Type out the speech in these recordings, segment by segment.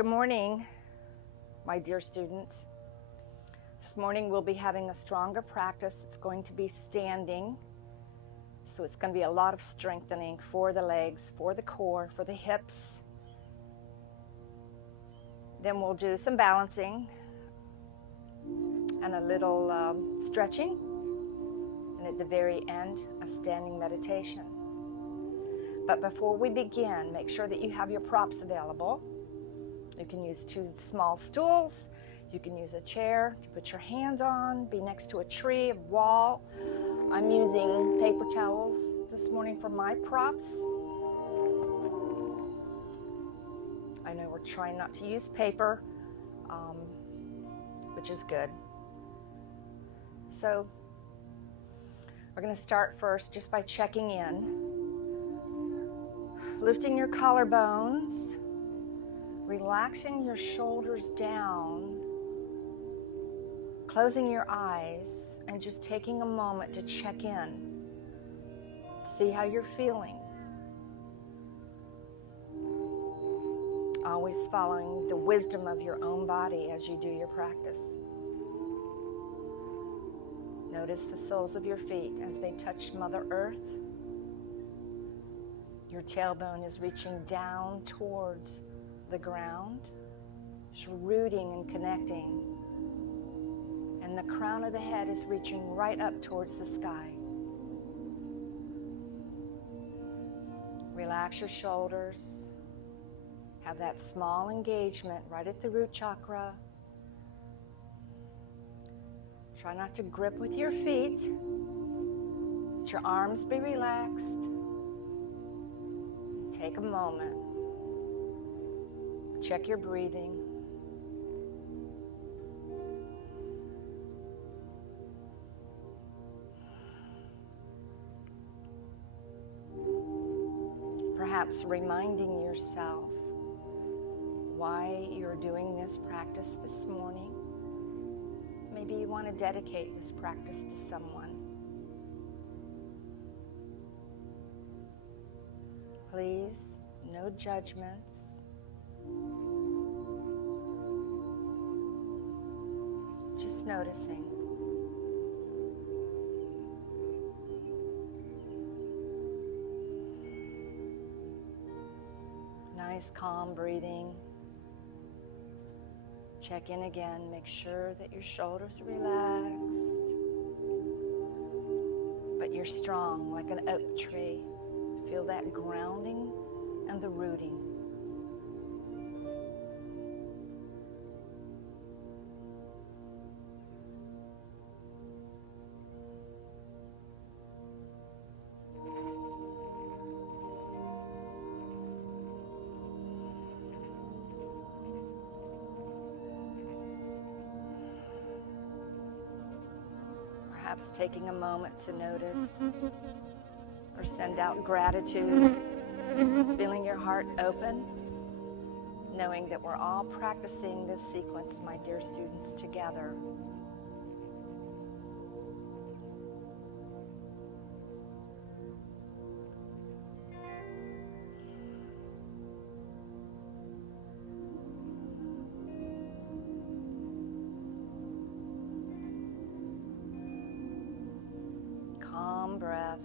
Good morning, my dear students. This morning we'll be having a stronger practice. It's going to be standing. So it's going to be a lot of strengthening for the legs, for the core, for the hips. Then we'll do some balancing and a little stretching. And at the very end, a standing meditation. But before we begin, make sure that you have your props available. You can use 2 small stools. You can use a chair to put your hand on, be next to a tree, a wall. I'm using paper towels this morning for my props. I know we're trying not to use paper, which is good. So we're going to start first just by checking in. Lifting your collarbones. Relaxing your shoulders down, closing your eyes, and just taking a moment to check in. See how you're feeling. Always following the wisdom of your own body as you do your practice. Notice the soles of your feet as they touch Mother Earth. Your tailbone is reaching down towards the ground, just rooting and connecting. And the crown of the head is reaching right up towards the sky. Relax your shoulders. Have that small engagement right at the root chakra. Try not to grip with your feet. Let your arms be relaxed. And take a moment. Check your breathing. Perhaps reminding yourself why you're doing this practice this morning. Maybe you want to dedicate this practice to someone. Please, no judgments. Just noticing. Nice, calm breathing. Check in again. Make sure that your shoulders are relaxed. But you're strong like an oak tree. Feel that grounding and the rooting. Perhaps taking a moment to notice or send out gratitude. Just feeling your heart open, knowing that we're all practicing this sequence, my dear students, together. Calm breath.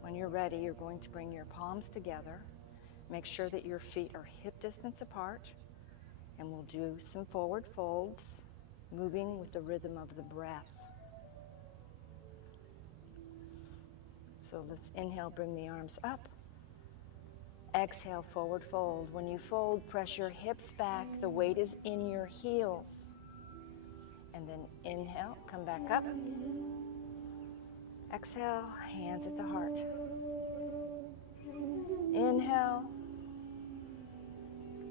When you're ready, you're going to bring your palms together. Make sure that your feet are hip distance apart. And we'll do some forward folds, moving with the rhythm of the breath. So let's inhale, bring the arms up. Exhale, forward fold. When you fold, press your hips back. The weight is in your heels. And then inhale, come back up. Exhale, hands at the heart. Inhale.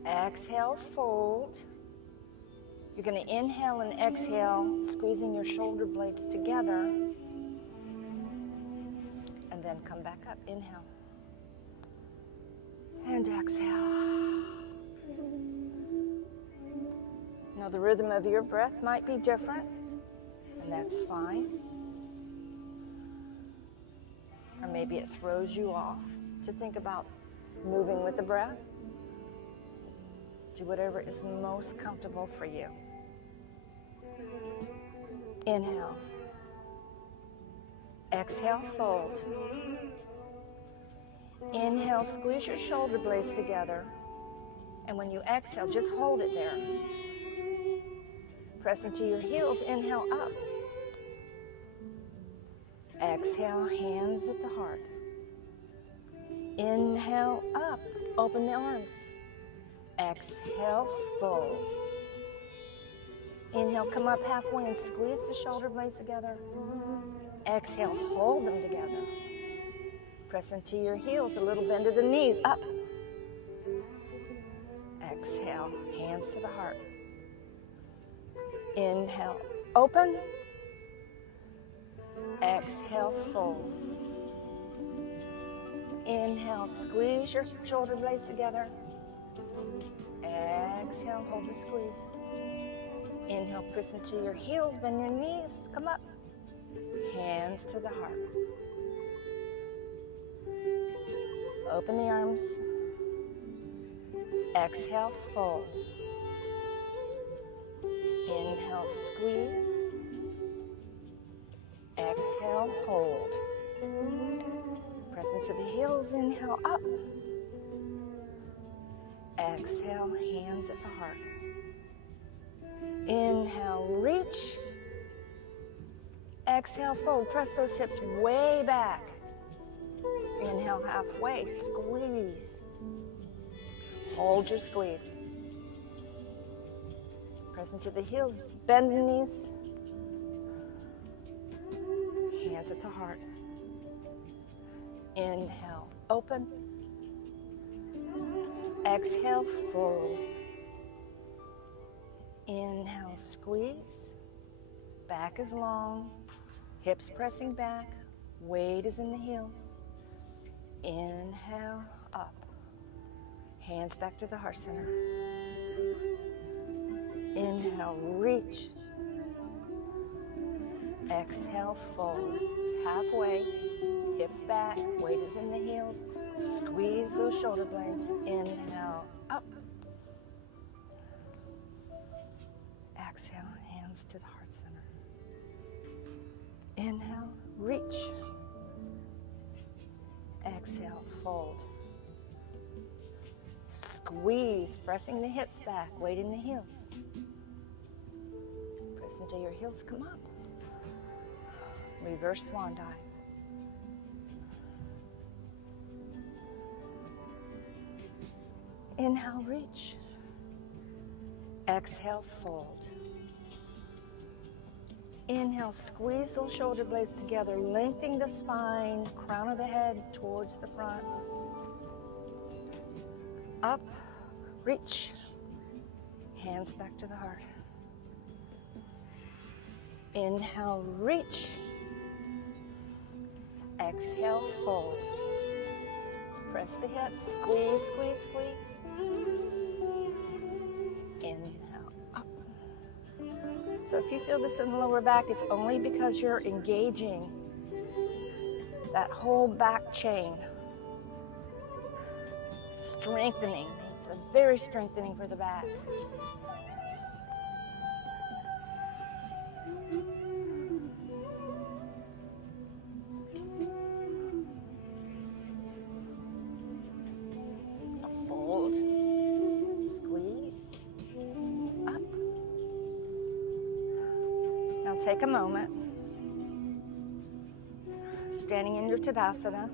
Exhale, fold. You're going to inhale and exhale, squeezing your shoulder blades together. And then come back up. Inhale. And exhale. Now the rhythm of your breath might be different, and that's fine. Or maybe maybe it throws you off to think about moving with the breath. Do whatever is most comfortable for you. Inhale. Exhale, fold. Inhale, squeeze your shoulder blades together. And when you exhale, just hold it there. Press into your heels, inhale up. Exhale, hands at the heart. Inhale up, open the arms. Exhale, fold. Inhale, come up halfway and squeeze the shoulder blades together. Exhale, hold them together. Press into your heels, a little bend of the knees, up. Exhale, hands to the heart. Inhale, open. Exhale, fold. Inhale, squeeze your shoulder blades together. Exhale, hold the squeeze. Inhale, press into your heels, bend your knees, come up. Hands to the heart. Open the arms. Exhale, fold. Inhale, squeeze. Exhale, hold. Press into the heels, inhale, up. Exhale, hands at the heart. Inhale, reach. Exhale, fold. Press those hips way back. Inhale, halfway, squeeze. Hold your squeeze. Press into the heels, bend the knees. Hands at the heart. Inhale, open. Exhale, fold. Inhale, squeeze. Back is long. Hips pressing back. Weight is in the heels. Inhale, up. Hands back to the heart center. Inhale, reach. Exhale, fold. Halfway. Hips back. Weight is in the heels. Squeeze those shoulder blades. Inhale, up. Exhale, hands to the heart center. Inhale, reach. Exhale, fold. Squeeze, pressing the hips back, weight in the heels. Press into your heels, come up. Reverse swan dive. Inhale, reach. Exhale, fold. Inhale, squeeze those shoulder blades together, lengthening the spine, crown of the head towards the front. Up, reach. Hands back to the heart. Inhale, reach. Exhale, fold. Press the hips, squeeze, squeeze, squeeze. Inhale, up. So if you feel this in the lower back, it's only because you're engaging that whole back chain. Strengthening. It's a very strengthening for the back. Fold. Squeeze. Up. Now take a moment. Standing in your Tadasana.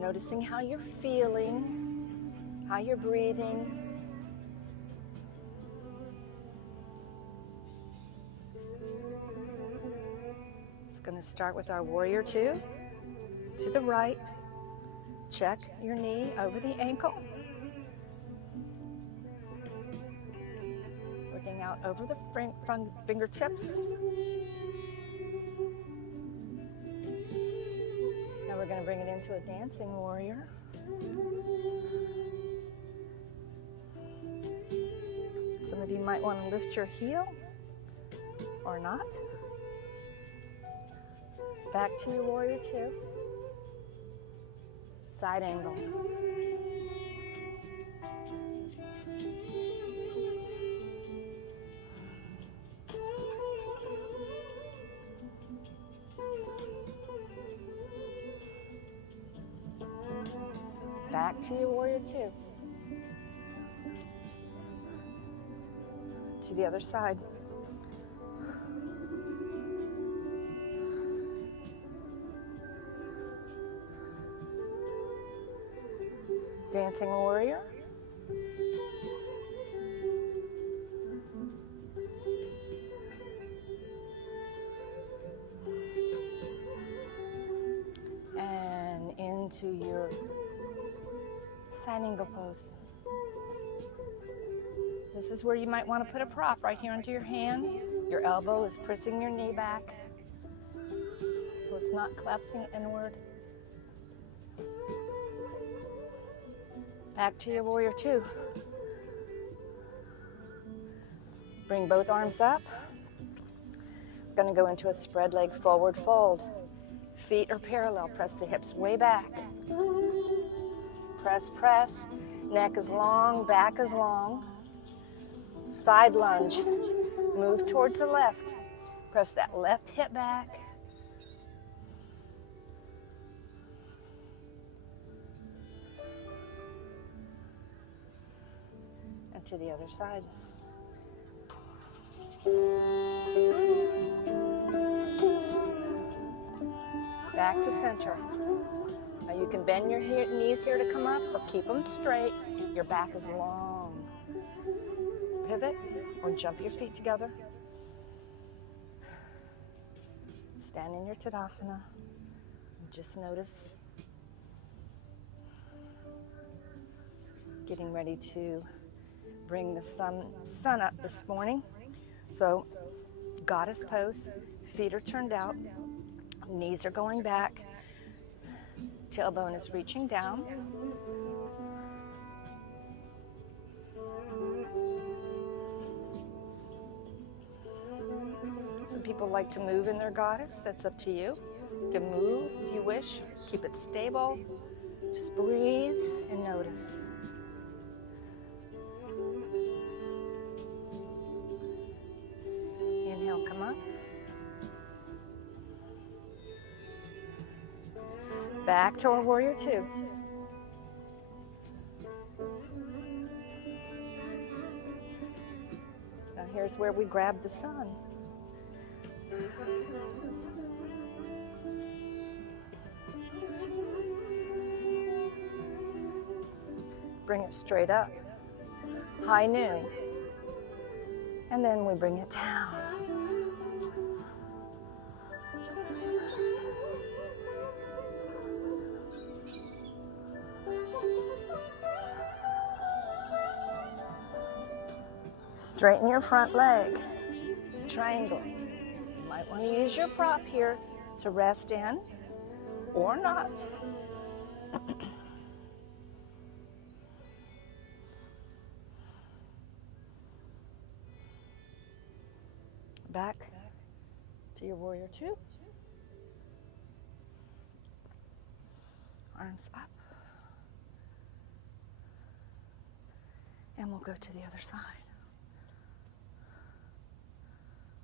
Noticing how you're feeling, how you're breathing. It's going to start with our warrior two. To the right, check your knee over the ankle. Looking out over the front fingertips. Now we're going to bring it into a dancing warrior. Some of you might want to lift your heel or not. Back to your warrior two. Side angle. Back to your warrior two. To the other side. Dancing warrior. And into your side angle pose. This is where you might want to put a prop right here under your hand. Your elbow is pressing your knee back, so it's not collapsing inward. Back to your warrior two. Bring both arms up. We're going to go into a spread leg forward fold. Feet are parallel. Press the hips way back. Press, press. Neck is long, back is long. Side lunge. Move towards the left. Press that left hip back. And to the other side. Back to center. Now you can bend your knees here to come up or keep them straight. Your back is long. Pivot or jump your feet together. Stand in your Tadasana. And just notice. Getting ready to bring the sun up this morning. So, goddess pose. Feet are turned out. Knees are going back. Tailbone is reaching down. Some people like to move in their goddess. That's up to you. You can move if you wish. Keep it stable. Just breathe and notice. Inhale, come up. Back to our warrior two. Now here's where we grab the sun. Bring it straight up. High noon. And then we bring it down. Straighten your front leg. Triangle. You might want to use your prop here to rest in or not. Back to your warrior two. Arms up. And we'll go to the other side.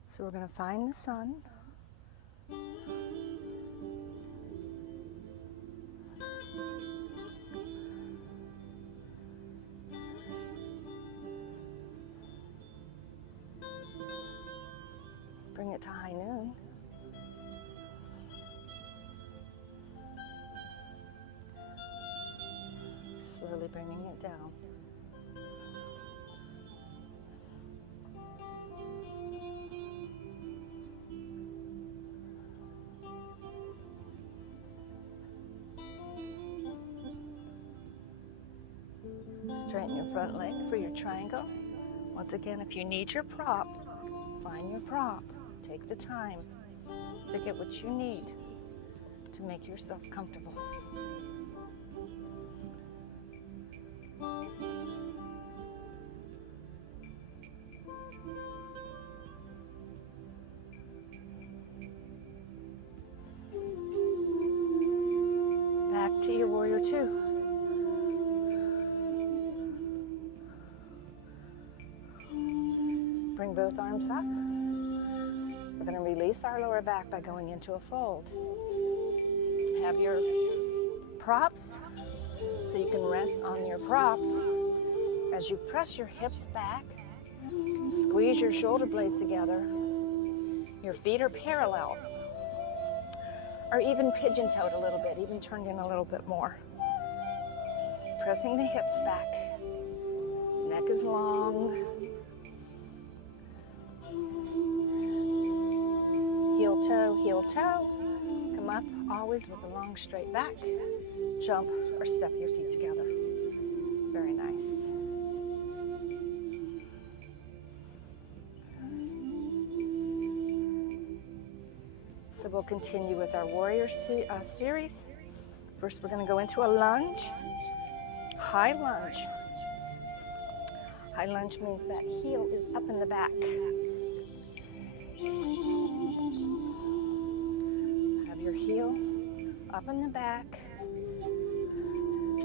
So we're going to find the sun. Bring it to high noon. Slowly bringing it down. Straighten your front leg for your triangle. Once again, if you need your prop, find your prop. Take the time to get what you need to make yourself comfortable. Back to your warrior two. Bring both arms up. We're going to release our lower back by going into a fold. Have your props so you can rest on your props. As you press your hips back, squeeze your shoulder blades together. Your feet are parallel, or even pigeon-toed a little bit, even turned in a little bit more. Pressing the hips back. Neck is long. Heel toe. Come up always with a long straight back. Jump or step your feet together. Very nice. So we'll continue with our warrior series. First we're going to go into a lunge. High lunge. High lunge means that heel is up in the back. Have your heel up in the back.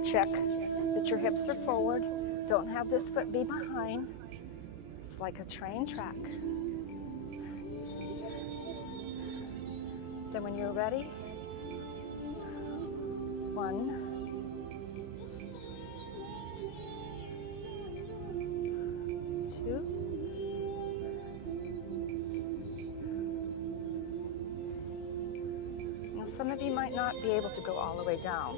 Check that your hips are forward. Don't have this foot be behind. It's like a train track. Then when you're ready, 1, 2, now some of you might not be able to go all the way down.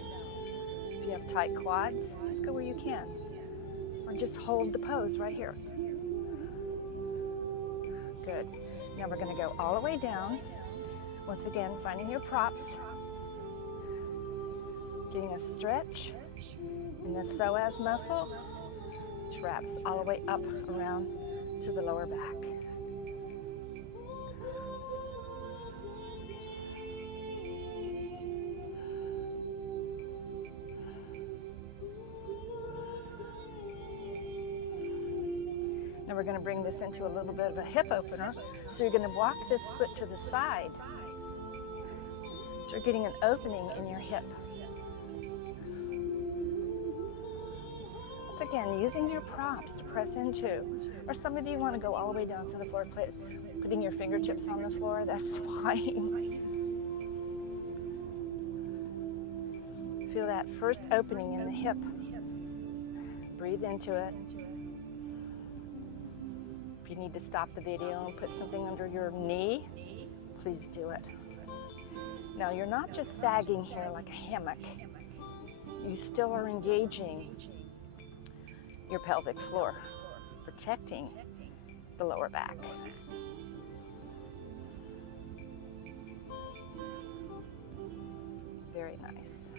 If you have tight quads, just go where you can, or just hold the pose right here. Good. Now we're going to go all the way down. Once again, finding your props, getting a stretch in the psoas muscle, which wraps all the way up around to the lower back. Now we're going to bring this into a little bit of a hip opener. So you're going to walk this foot to the side. So you're getting an opening in your hip. Once again, using your props to press into. Or some of you want to go all the way down to the floor, putting your fingertips on the floor, that's fine. Feel that first opening in the hip. Breathe into it. If you need to stop the video and put something under your knee, please do it. Now you're not just sagging here like a hammock. You still are engaging your pelvic floor, protecting the lower back. Very nice.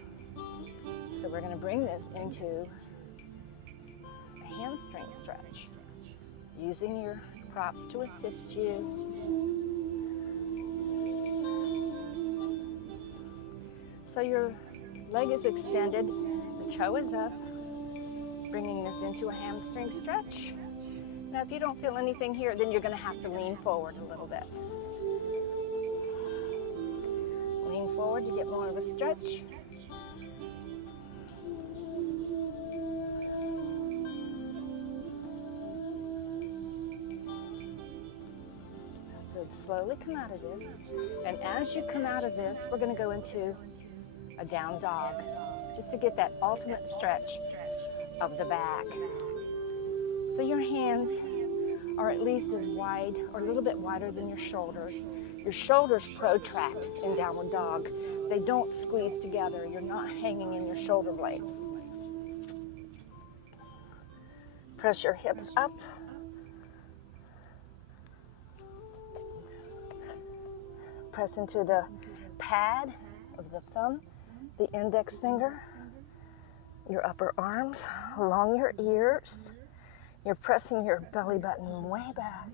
So we're going to bring this into a hamstring stretch, using your props to assist you. So your leg is extended, the toe is up, bringing this into a hamstring stretch. Now if you don't feel anything here, then you're going to have to lean forward a little bit. Lean forward to get more of a stretch. Good. Slowly come out of this. And as you come out of this, we're going to go into a down dog, just to get that ultimate stretch of the back. So your hands are at least as wide or a little bit wider than your shoulders. Your shoulders protract in downward dog. They don't squeeze together. You're not hanging in your shoulder blades. Press your hips up. Press into the pad of the thumb, the index finger, your upper arms, along your ears. You're pressing your belly button way back.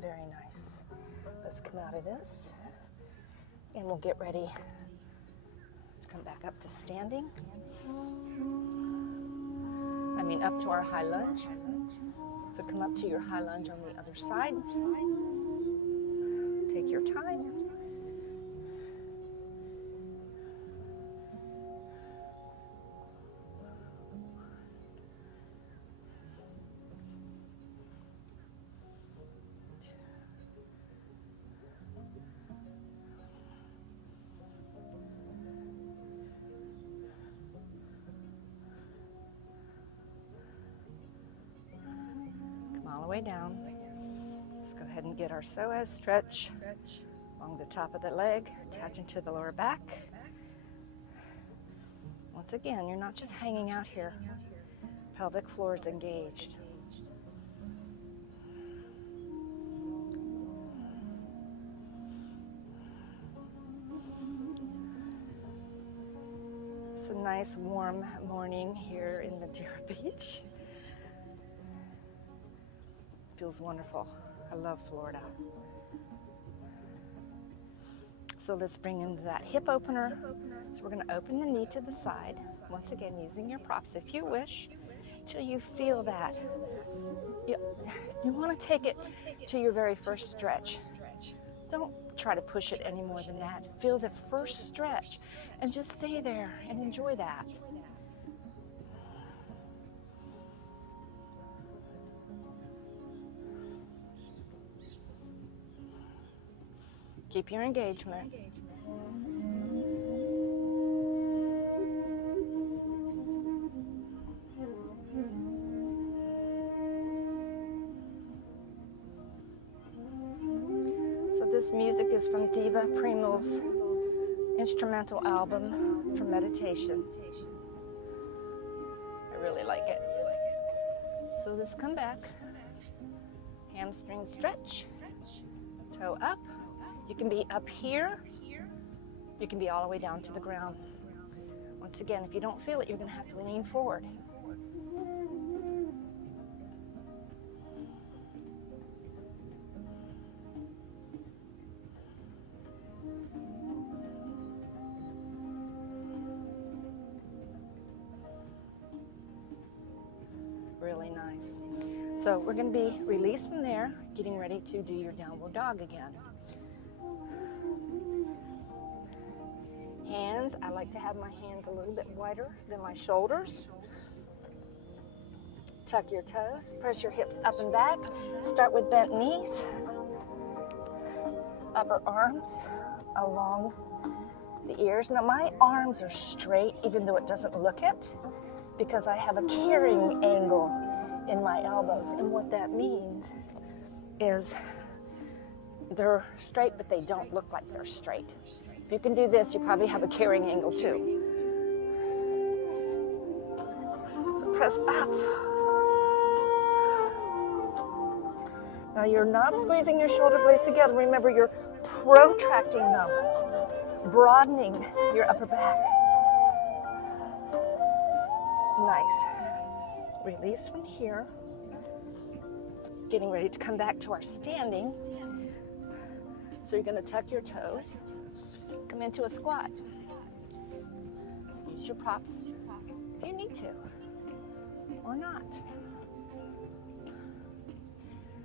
Very nice. Let's come out of this, and we'll get ready to come back up to standing. Up to our high lunge. So come up to your high lunge on the other side. Take your time. way down. Let's go ahead and get our psoas stretch along the top of the leg, attaching to the lower back. Once again, you're not just hanging out here. Pelvic floor is engaged. It's a nice warm morning here in Madeira Beach. Feels wonderful. I love Florida. So let's bring in that hip opener. So we're going to open the knee to the side, once again using your props if you wish, till you feel that. You want to take it to your very first stretch. Don't try to push it any more than that. Feel the first stretch and just stay there and enjoy that. Keep your engagement. So this music is from Diva Primul's instrumental album for meditation. I really like it. So let's come back. Hamstring stretch. Toe up. You can be up here. You can be all the way down to the ground. Once again, if you don't feel it, you're going to have to lean forward. Really nice. So we're going to be released from there, getting ready to do your downward dog again. Hands, I like to have my hands a little bit wider than my shoulders. Tuck your toes, press your hips up and back. Start with bent knees. Upper arms along the ears. Now my arms are straight even though it doesn't look it, because I have a carrying angle in my elbows. And what that means is they're straight, but they don't look like they're straight. If you can do this, you probably have a carrying angle too. So press up. Now you're not squeezing your shoulder blades together. Remember, you're protracting them, broadening your upper back. Nice. Release from here. Getting ready to come back to our standing. So you're going to tuck your toes. Come into a squat. Use your props if you need to, or not.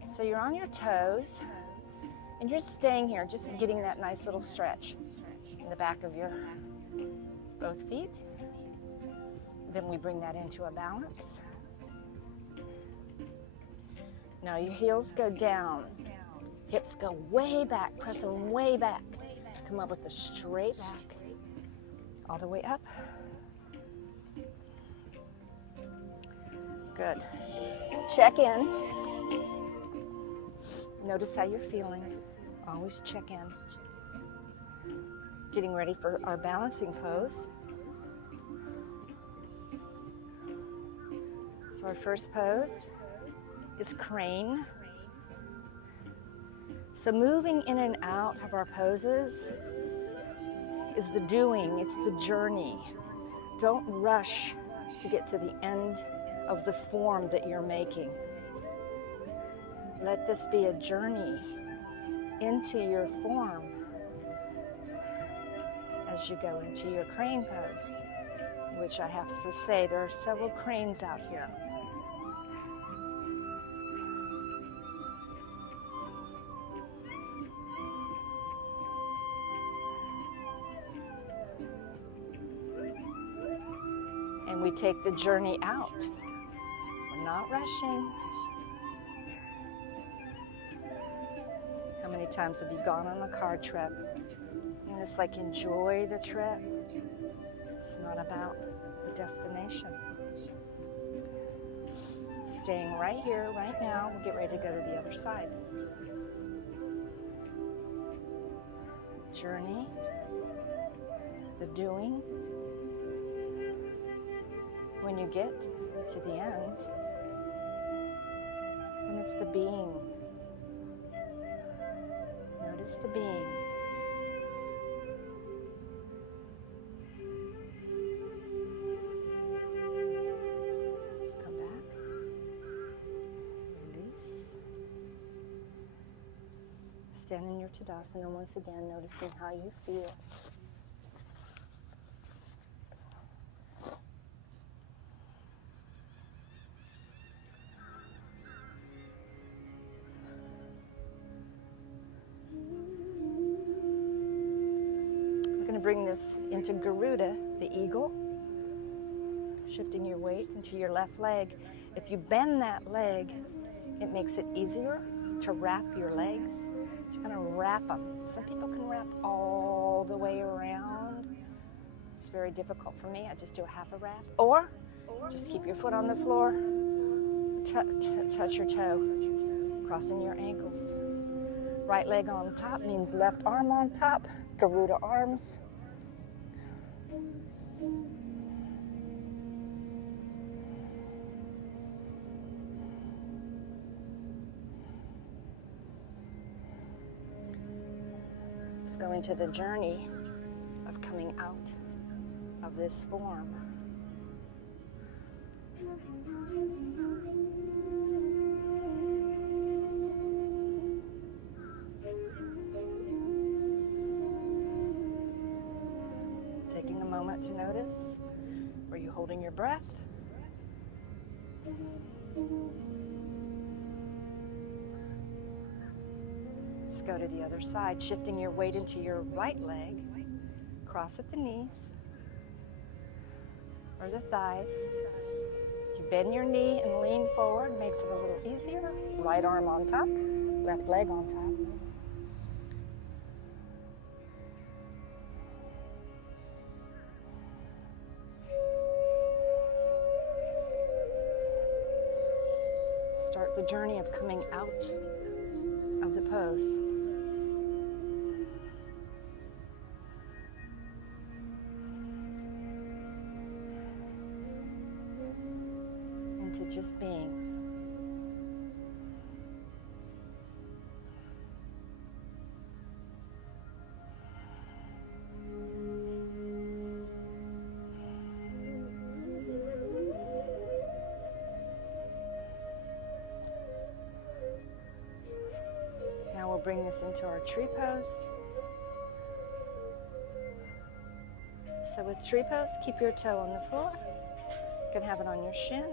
So you're on your toes, and you're staying here, just getting that nice little stretch in the back of your both feet. Then we bring that into a balance. Now your heels go down, hips go way back, press them way back. Come up with a straight back, all the way up. Good. Check in. Notice how you're feeling. Always check in. Getting ready for our balancing pose. So our first pose is crane. So moving in and out of our poses is the doing, it's the journey. Don't rush to get to the end of the form that you're making. Let this be a journey into your form as you go into your crane pose, which I have to say, there are several cranes out here. And we take the journey out. We're not rushing. How many times have you gone on a car trip? And it's like, enjoy the trip. It's not about the destination. staying right here, right now. We'll get ready to go to the other side. Journey, the doing. When you get to the end, then it's the being. Notice the being. Let's come back. Release. Stand in your Tadasana once again, noticing how you feel. Bring this into Garuda, the eagle, shifting your weight into your left leg. If you bend that leg, it makes it easier to wrap your legs. So you're going to wrap them. Some people can wrap all the way around. It's very difficult for me. I just do a half a wrap. Or just keep your foot on the floor, touch your toe, crossing your ankles. Right leg on top means left arm on top, Garuda arms. Let's go into the journey of coming out of this form. Taking a moment to notice, are you holding your breath? Let's go to the other side, shifting your weight into your right leg. Cross at the knees or the thighs. You bend your knee and lean forward, makes it a little easier. Right arm on top, left leg on top. Start the journey of coming out of the pose. Into just being. Now we'll bring this into our tree pose. So with tree pose, keep your toe on the floor. You can have it on your shin.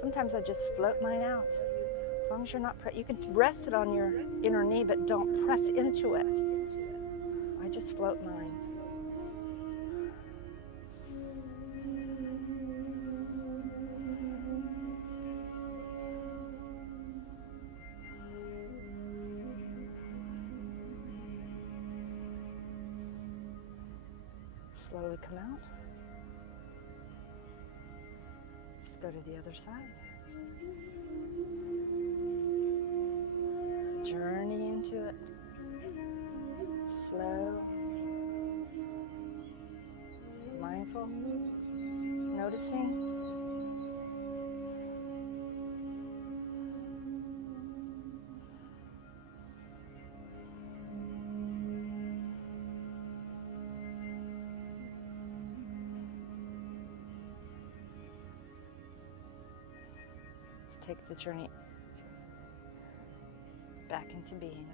Sometimes I just float mine out. As long as you're not, you can rest it on your inner knee, but don't press into it. I just float mine. Slowly come out. Let's go to the other side. Journey into it. Slow. Mindful. Noticing. Take the journey back into being.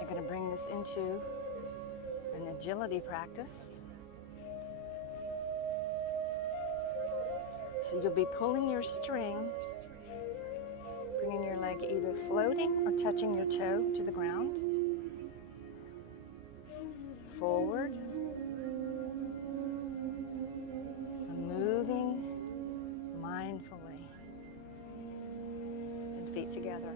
You're going to bring this into an agility practice. So you'll be pulling your string, bringing your leg either floating or touching your toe to the ground. feet together.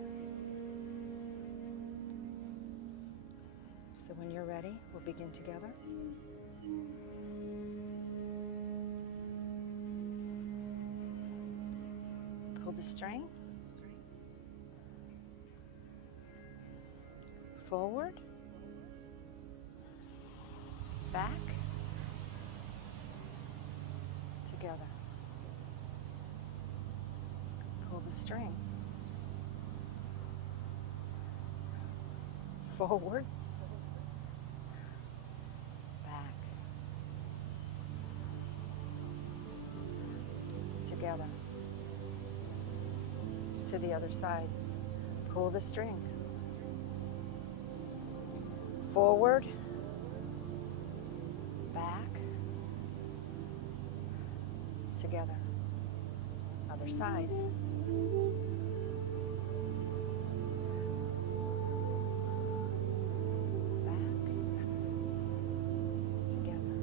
So when you're ready, we'll begin together. Pull the string. Forward. Back. Together. Pull the string. Forward. Back. Together. To the other side. Pull the string. Forward. Back. Together. Other side. Back. Together.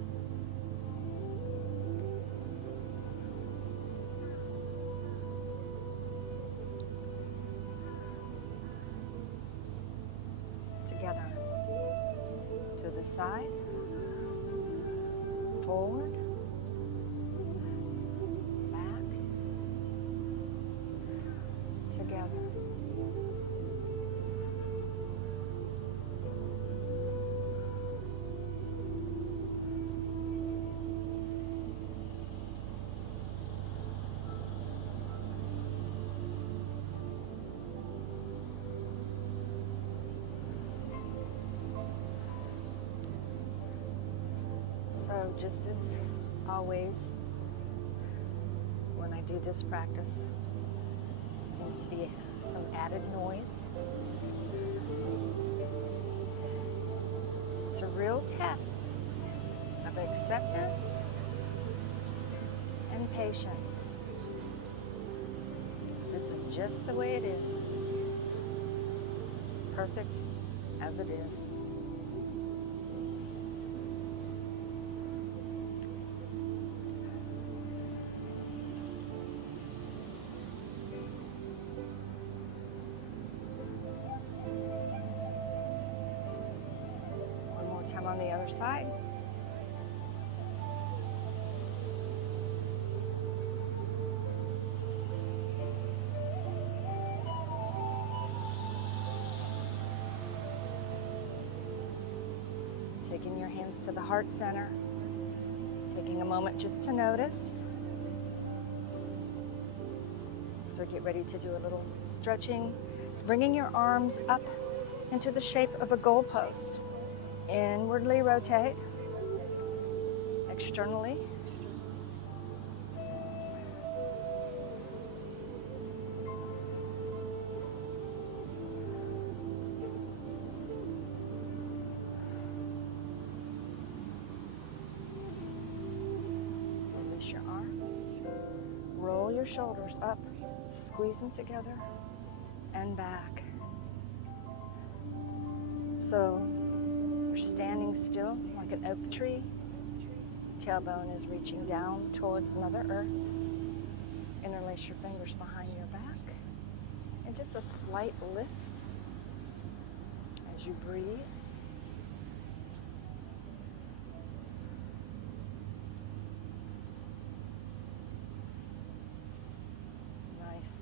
Together. To the side. Forward. Together. So just as always, when I do this practice, seems to be some added noise. It's a real test of acceptance and patience. This is just the way it is. Perfect as it is. Time on the other side. Taking your hands to the heart center. Taking a moment just to notice. So get ready to do a little stretching. It's bringing your arms up into the shape of a goalpost. Inwardly rotate, externally. Release your arms. Roll your shoulders up, squeeze them together, and back. So you're standing still like an oak tree. Tailbone is reaching down towards Mother Earth. Interlace your fingers behind your back. And just a slight lift as you breathe. Nice.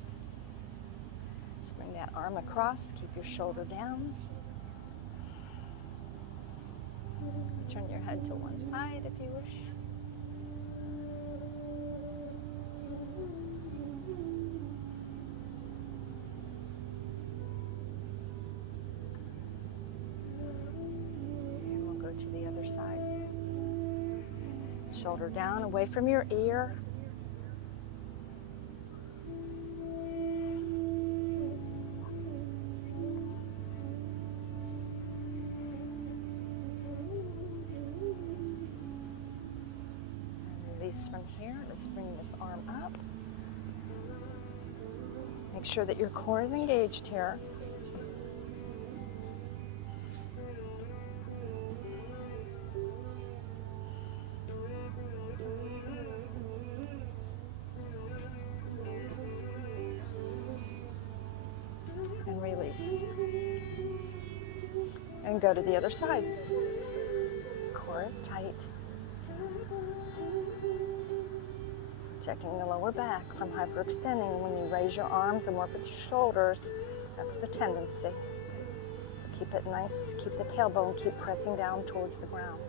Let's bring that arm across. Keep your shoulder down. Turn your head to one side if you wish. And we'll go to the other side. Shoulder down, away from your ear. From here, let's bring this arm up. Make sure that your core is engaged here. And go to the other side. Core is tight. Checking the lower back from hyperextending. When you raise your arms and work with your shoulders, that's the tendency. So keep it nice, keep the tailbone, keep pressing down towards the ground.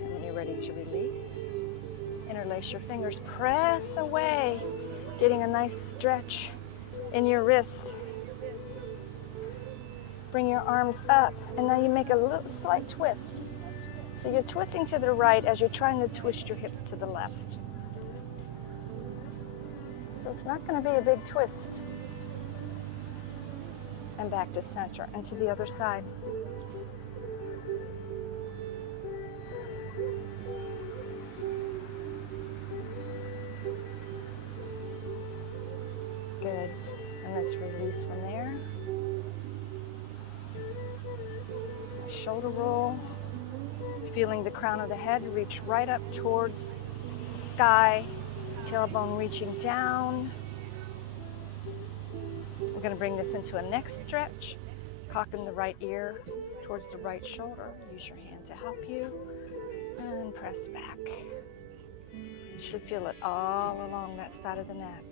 And when you're ready to release, interlace your fingers, press away, getting a nice stretch in your wrist. Bring your arms up, and now you make a little slight twist. So you're twisting to the right as you're trying to twist your hips to the left. So it's not going to be a big twist. And back to center and to the other side. Good. And let's release from there. Shoulder roll. Feeling the crown of the head reach right up towards the sky. Tailbone reaching down. We're going to bring this into a neck stretch. Cocking the right ear towards the right shoulder. Use your hand to help you. And press back. You should feel it all along that side of the neck.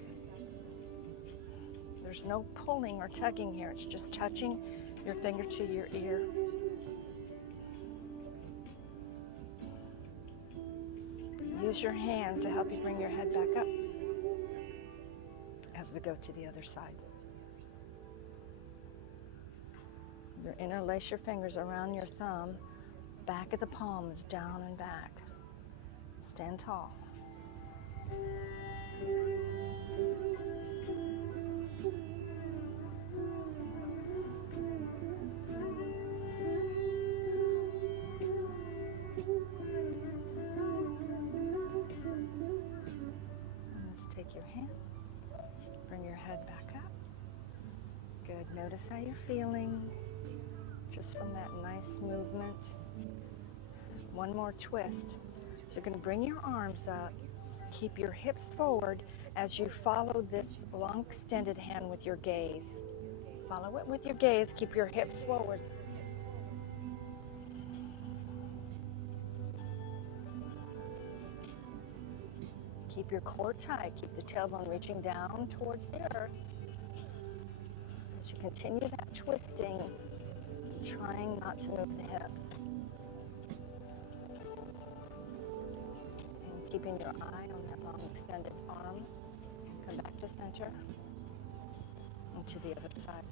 There's no pulling or tugging here. It's just touching your finger to your ear. Use your hand to help you bring your head back up as we go to the other side. You interlace your fingers around your thumb, back of the palms, down and back. Stand tall. Take your hand, bring your head back up. Good. Notice how you're feeling just from that nice movement. One more twist. So you're going to bring your arms up, keep your hips forward as you follow this long extended hand with your gaze. Follow it with your gaze. Keep your hips forward. Keep your core tight. Keep the tailbone reaching down towards the earth. As you continue that twisting, trying not to move the hips. And keeping your eye on that long extended arm. Come back to center. And to the other side.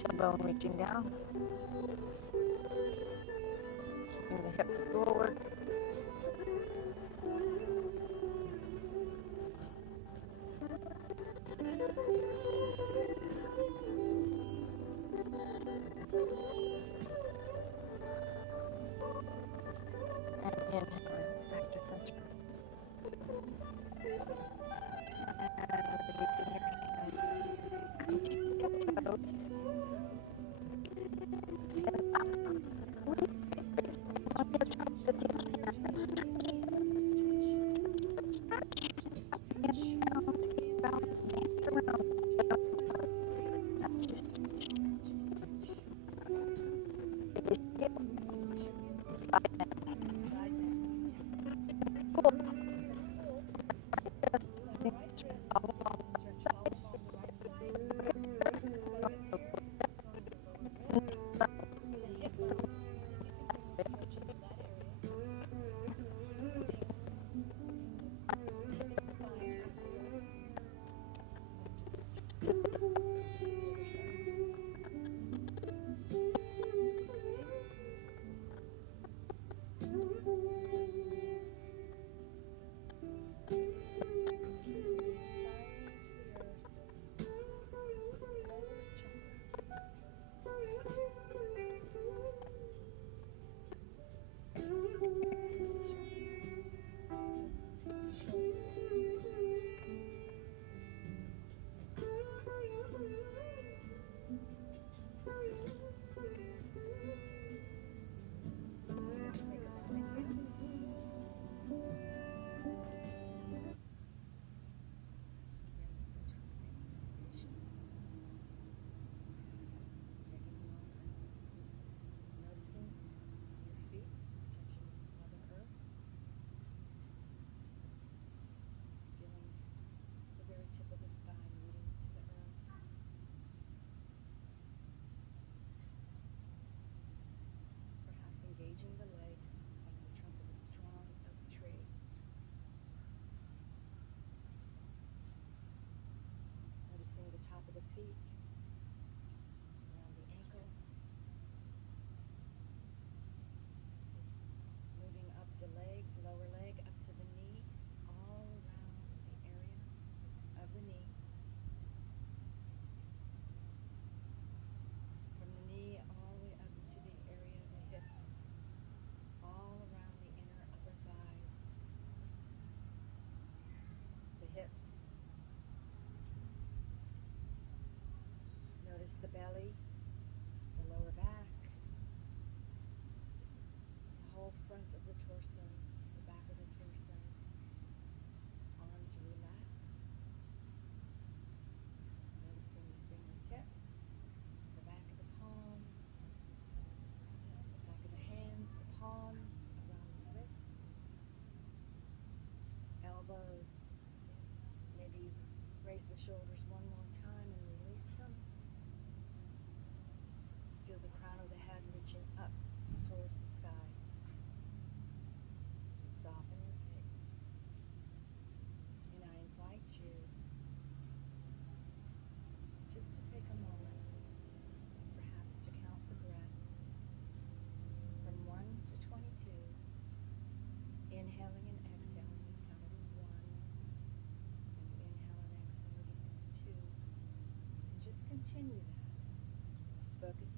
Tailbone reaching down. Keeping the hips forward. And inhale, back to center. And releasing your hands. Come to your toes. Stand up. On your toes if you can. And stretch. the belly, the lower back, the whole front of the torso, the back of the torso. Arms are relaxed. Noticing the fingertips, the back of the palms, the back of the hands, the palms, around the wrist, elbows. Maybe raise the shoulders one more time and release them. Feel the crown of the head reaching up towards the sky. Soften your face. And I invite you just to take a moment, perhaps to count the breath from 1 to 22. Inhaling and exhaling is counted as 1. When you inhale and exhale again, it's 2. And just continue that. Just focus